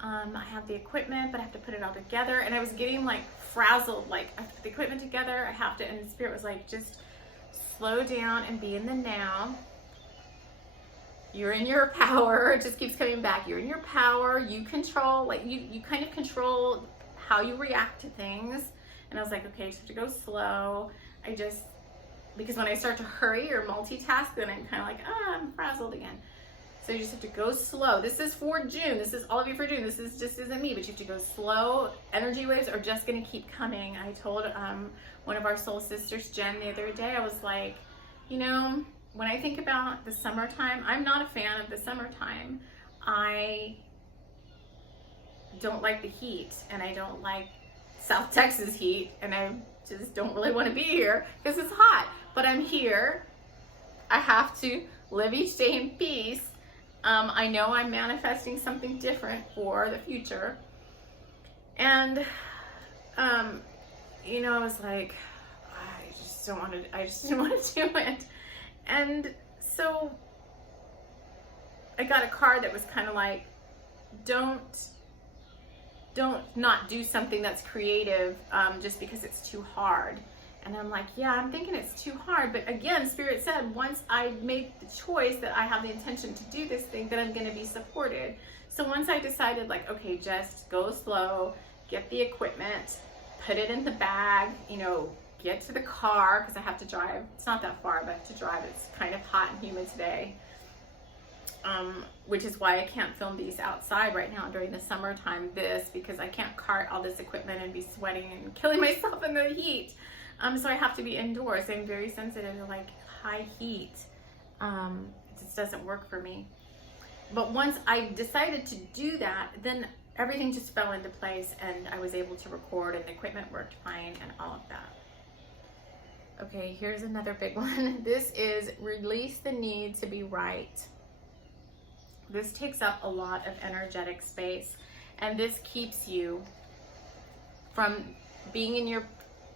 I have the equipment, but I have to put it all together. And I was getting like frazzled, like I have to put the equipment together. I have to, and the Spirit was like, just slow down and be in the now. You're in your power. It just keeps coming back. You're in your power. You control, like you kind of control how you react to things. And I was like, okay, I just have to go slow. Because when I start to hurry or multitask, then I'm kind of like, I'm frazzled again. So you just have to go slow. This is for June. This is all of you for June. This is just isn't me, but you have to go slow. Energy waves are just going to keep coming. I told one of our soul sisters, Jen, the other day, I was like, you know, when I think about the summertime, I'm not a fan of the summertime. I don't like the heat, and I don't like South Texas heat, and I just don't really want to be here because it's hot. But I'm here. I have to live each day in peace. I know I'm manifesting something different for the future. And, you know, I was like, I just didn't want to do it. And so I got a card that was kind of like, don't not do something that's creative just because it's too hard. And I'm like, yeah, I'm thinking it's too hard. But again, Spirit said, once I make the choice that I have the intention to do this thing, that I'm going to be supported. So once I decided, like, okay, just go slow, get the equipment, put it in the bag, you know, get to the car, because I have to drive. It's not that far, but I have to drive. It's kind of hot and humid today. Which is why I can't film these outside right now during the summertime, because I can't cart all this equipment and be sweating and killing myself in the heat. So I have to be indoors. I'm very sensitive to like high heat. It just doesn't work for me. But once I decided to do that, then everything just fell into place and I was able to record and the equipment worked fine and all of that. Okay, here's another big one. This is release the need to be right. This takes up a lot of energetic space, and this keeps you from being in your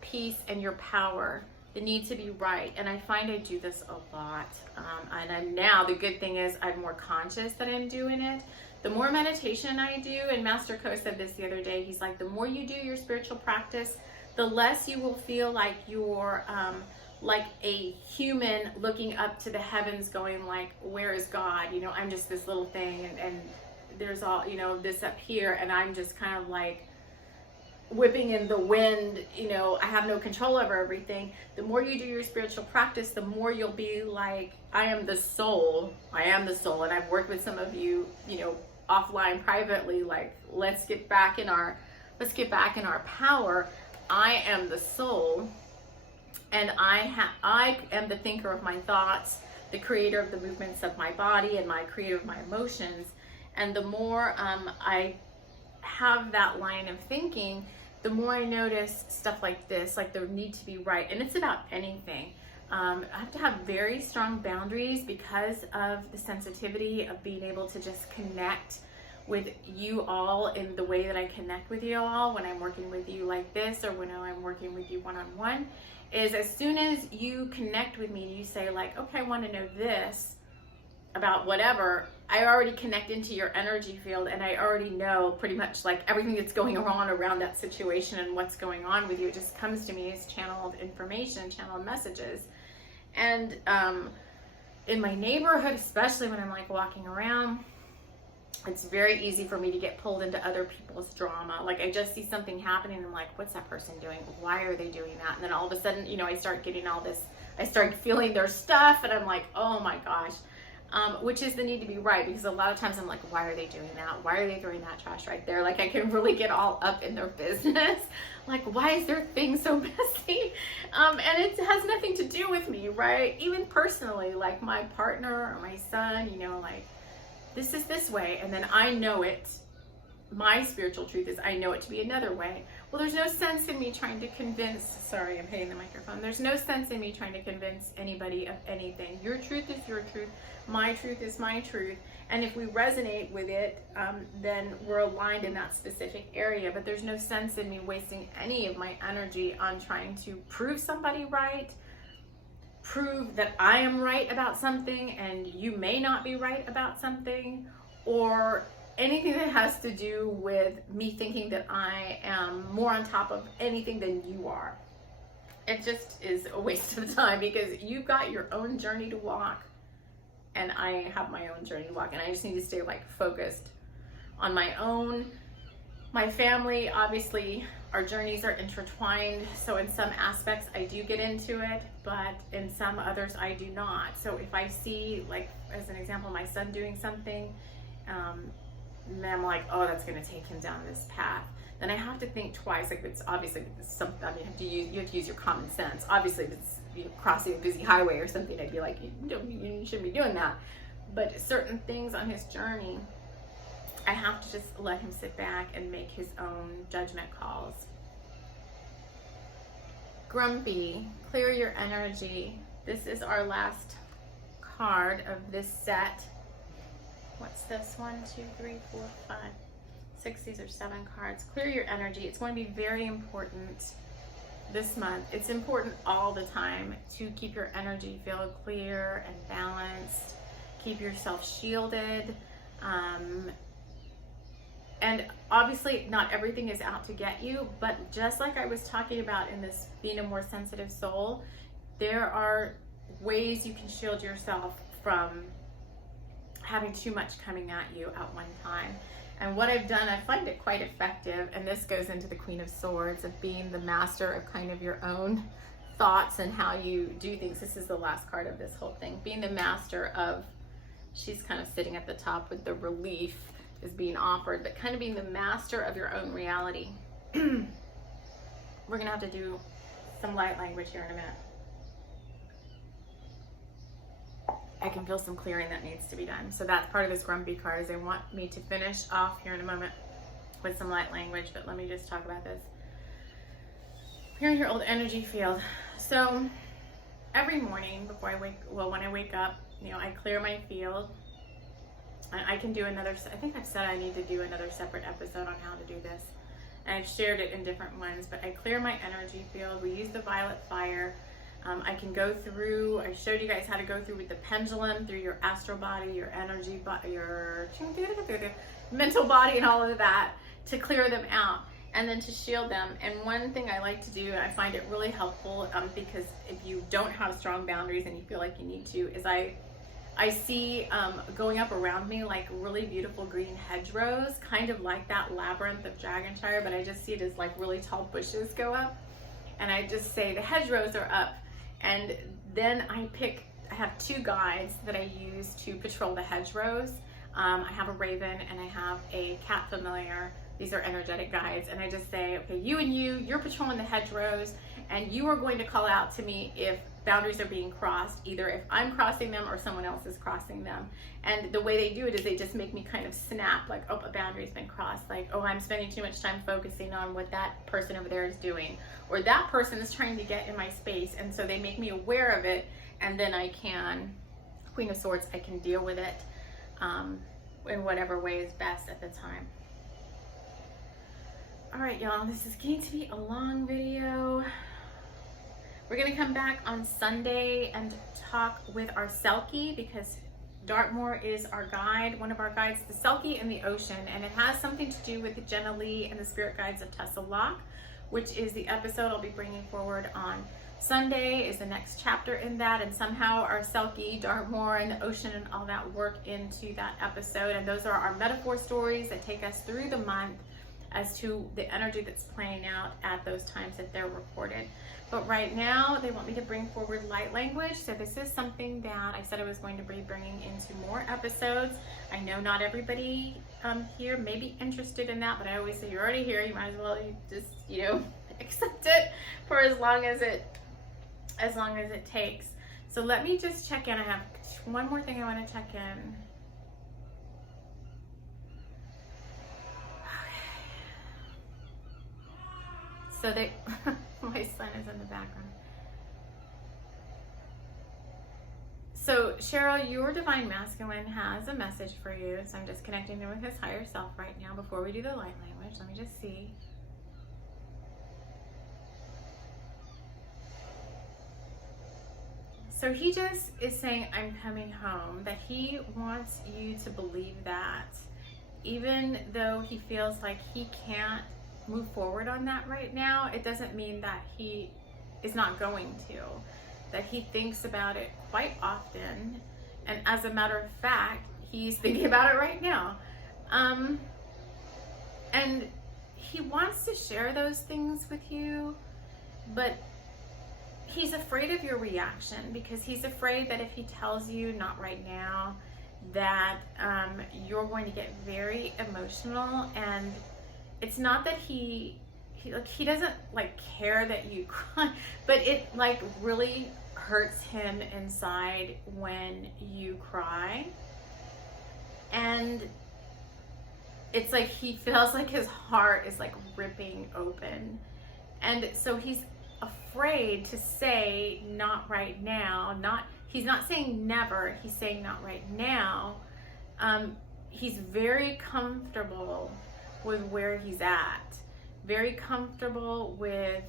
peace and your power, the need to be right. And I find I do this a lot. And I'm now, the good thing is I'm more conscious that I'm doing it. The more meditation I do, and Master Ko said this the other day, he's like, the more you do your spiritual practice, the less you will feel like you're like a human looking up to the heavens going like, where is God? You know, I'm just this little thing, and there's all, you know, this up here, and I'm just kind of like whipping in the wind, you know, I have no control over everything. The more you do your spiritual practice, the more you'll be like, I am the soul. I am the soul. And I've worked with some of you, you know, offline privately, like, let's get back in our power. I am the soul, and I am the thinker of my thoughts, the creator of the movements of my body, and my creator of my emotions. And the more I have that line of thinking, the more I notice stuff like this, like the need to be right. And it's about anything. I have to have very strong boundaries because of the sensitivity of being able to just connect with you all in the way that I connect with you all when I'm working with you like this, or when I'm working with you one-on-one, is as soon as you connect with me and you say like, okay, I want to know this about whatever, I already connect into your energy field, and I already know pretty much like everything that's going on around that situation and what's going on with you. It just comes to me as channeled information, channeled messages. And in my neighborhood, especially when I'm like walking around, it's very easy for me to get pulled into other people's drama. Like I just see something happening and I'm like, what's that person doing? Why are they doing that? And then all of a sudden, you know, I start getting all this, I start feeling their stuff, and I'm like, oh my gosh. Which is the need to be right, because a lot of times I'm like, why are they doing that? Why are they throwing that trash right there? Like I can really get all up in their business. Like, why is their thing so messy? And it has nothing to do with me, right? Even personally, like my partner or my son, you know, like this is this way, and then I know it. My spiritual truth is I know it to be another way. Well, there's no sense in me trying to convince, sorry, I'm hitting the microphone. There's no sense in me trying to convince anybody of anything. Your truth is your truth. My truth is my truth. And if we resonate with it, then we're aligned in that specific area. But there's no sense in me wasting any of my energy on trying to prove somebody right, prove that I am right about something and you may not be right about something, or anything that has to do with me thinking that I am more on top of anything than you are. It just is a waste of time, because you've got your own journey to walk and I have my own journey to walk, and I just need to stay like focused on my own. My family, obviously our journeys are intertwined, so in some aspects I do get into it, but in some others I do not. So if I see, like as an example, my son doing something, then I'm like, oh, that's going to take him down this path. Then I have to think twice. Like, it's obviously something. I mean, you have to use your common sense. Obviously, if it's crossing a busy highway or something, I'd be like, you shouldn't be doing that. But certain things on his journey, I have to just let him sit back and make his own judgment calls. Grumpy, clear your energy. This is our last card of this set. What's this? 1, 2, 3, 4, 5, 6. These are 7 cards. Clear your energy. It's going to be very important this month. It's important all the time to keep your energy feel clear and balanced. Keep yourself shielded. And obviously not everything is out to get you, but just like I was talking about in this being a more sensitive soul, there are ways you can shield yourself from having too much coming at you at one time. And what I've done, I find it quite effective, and this goes into the Queen of Swords, of being the master of kind of your own thoughts and how you do things. This is the last card of this whole thing. Being the master of, she's kind of sitting at the top with the relief is being offered, but kind of being the master of your own reality. We're gonna have to do some light language here in a minute. I can feel some clearing that needs to be done. So that's part of this grumpy card, is they want me to finish off here in a moment with some light language, but let me just talk about this. Here in your old energy field. So every morning before I when I wake up, I clear my field. I can do another, I think I've said I need to do another separate episode on how to do this. And I've shared it in different ones, but I clear my energy field. We use the violet fire. I can go through, I showed you guys how to go through with the pendulum, through your astral body, your energy body, your mental body, and all of that, to clear them out and then to shield them. And one thing I like to do, and I find it really helpful, because if you don't have strong boundaries and you feel like you need to, is I see going up around me like really beautiful green hedgerows, kind of like that labyrinth of Shire, but I just see it as like really tall bushes go up. And I just say the hedgerows are up. And then I have 2 guides that I use to patrol the hedgerows. I have a raven and I have a cat familiar. These are energetic guides. And I just say, okay, you and you're patrolling the hedgerows, and you are going to call out to me if boundaries are being crossed, either if I'm crossing them or someone else is crossing them. And the way they do it is they just make me kind of snap, like, oh, a boundary's been crossed. Like, oh, I'm spending too much time focusing on what that person over there is doing, or that person is trying to get in my space. And so they make me aware of it, and then I can, Queen of Swords, I can deal with it in whatever way is best at the time. All right, y'all, this is going to be a long video. We're gonna come back on Sunday and talk with our Selkie, because Dartmoor is our guide, one of our guides, the Selkie in the ocean, and it has something to do with the Jenna Lee and the spirit guides of Tessa Locke, which is the episode I'll be bringing forward on Sunday, is the next chapter in that. And somehow our Selkie, Dartmoor, and the ocean and all that work into that episode. And those are our metaphor stories that take us through the month as to the energy that's playing out at those times that they're recorded. But right now, they want me to bring forward light language. So this is something that I said I was going to be bringing into more episodes. I know not everybody here may be interested in that, but I always say, you're already here, you might as well just, accept it for as long as it takes. So let me just check in. I have one more thing I want to check in. So my son is in the background. So CHERYL, your Divine Masculine has a message for you. So I'm just connecting him with his higher self right now before we do the light language. Let me just see. So he just is saying, I'm coming home, that he wants you to believe that, even though he feels like he can't move forward on that right now, it doesn't mean that he is not going to, that he thinks about it quite often. And as a matter of fact, he's thinking about it right now. And he wants to share those things with you, but he's afraid of your reaction, because he's afraid that if he tells you not right now, that you're going to get very emotional. And it's not that he doesn't like care that you cry, but it like really hurts him inside when you cry. And it's like he feels like his heart is like ripping open. And so he's afraid to say not right now. He's not saying never, he's saying not right now. He's very comfortable with where he's at, very comfortable with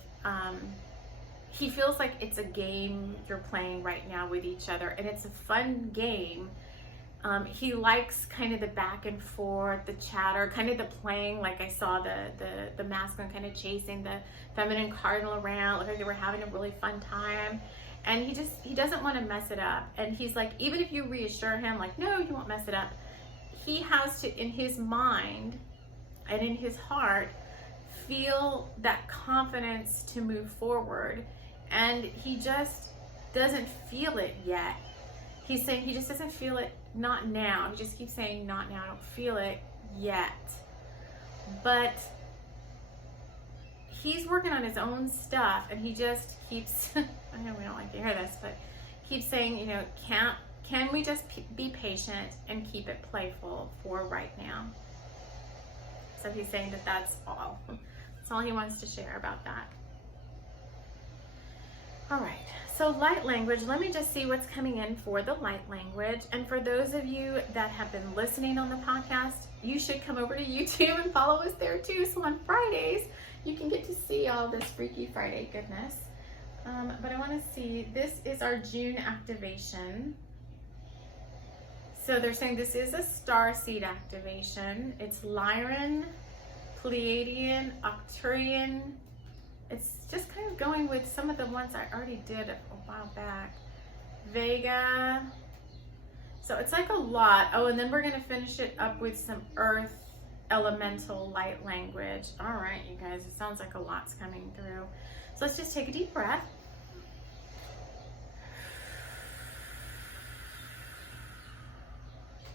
he feels like it's a game you're playing right now with each other, and it's a fun game. He likes kind of the back and forth, the chatter, kind of the playing, like I saw the masculine kind of chasing the feminine cardinal around, like they were having a really fun time. And he doesn't want to mess it up. And he's like, even if you reassure him, like, no, you won't mess it up, he has to, in his mind and in his heart, feel that confidence to move forward. And he just doesn't feel it yet. He's saying he just doesn't feel it, not now. He just keeps saying, not now, I don't feel it yet. But he's working on his own stuff, and he just keeps, I know we don't like to hear this, but keeps saying, you know, can we just be patient and keep it playful for right now? So he's saying that that's all. That's all he wants to share about that. All right, so light language, let me just see what's coming in for the light language. And for those of you that have been listening on the podcast, you should come over to YouTube and follow us there too. So on Fridays, you can get to see all this Freaky Friday goodness. But I want to see, this is our June activation. So they're saying this is a starseed activation. It's Lyran, Pleiadian, Arcturian. It's just kind of going with some of the ones I already did a while back. Vega. So it's like a lot. Oh, and then we're going to finish it up with some earth elemental light language. All right, you guys, it sounds like a lot's coming through. So let's just take a deep breath.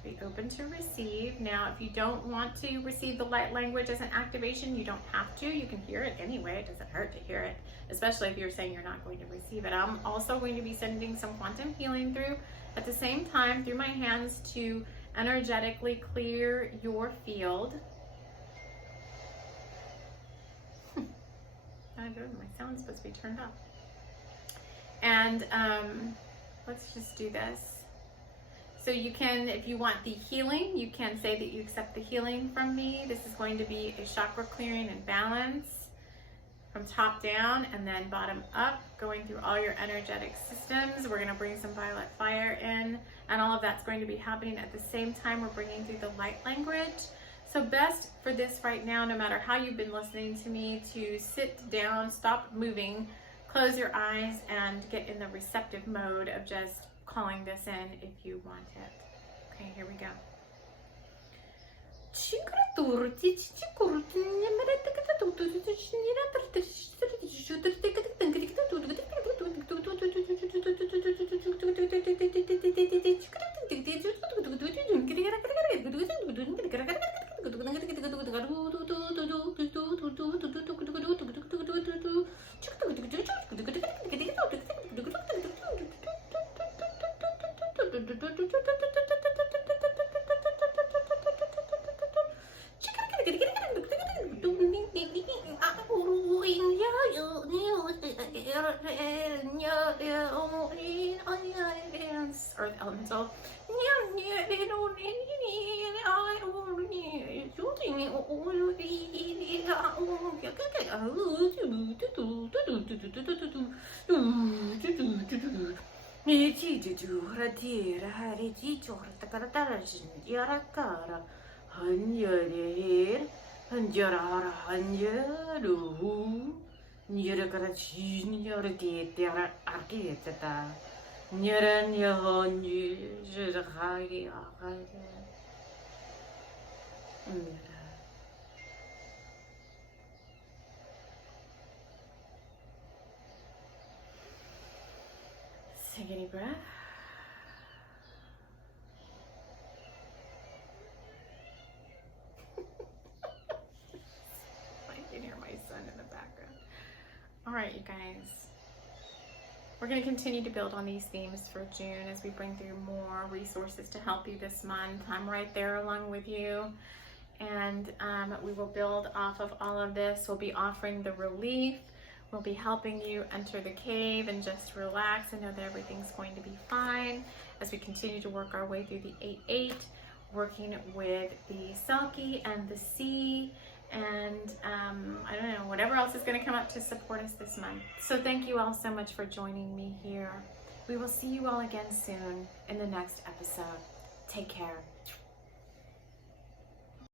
Be open to receive. Now, if you don't want to receive the light language as an activation, you don't have to. You can hear it anyway. It doesn't hurt to hear it, especially if you're saying you're not going to receive it. I'm also going to be sending some quantum healing through at the same time through my hands to energetically clear your field. My sound's supposed to be turned up. And let's just do this. So you can, if you want the healing, you can say that you accept the healing from me. This is going to be a chakra clearing and balance from top down and then bottom up, going through all your energetic systems. We're going to bring some violet fire in, and all of that's going to be happening at the same time we're bringing through the light language. So best for this right now, no matter how you've been listening to me, to sit down, stop moving, close your eyes, and get in the receptive mode of just calling this in if you want it. Okay, here we go. earth elemental. Take any breath. I can hear my son in the background. All right, you guys. We're going to continue to build on these themes for June as we bring through more resources to help you this month. I'm right there along with you. And we will build off of all of this. We'll be offering the relief. We'll be helping you enter the cave and just relax and know that everything's going to be fine as we continue to work our way through the 8-8, working with the Selkie and the sea, and I don't know, whatever else is going to come up to support us this month. So thank you all so much for joining me here. We will see you all again soon in the next episode. Take care.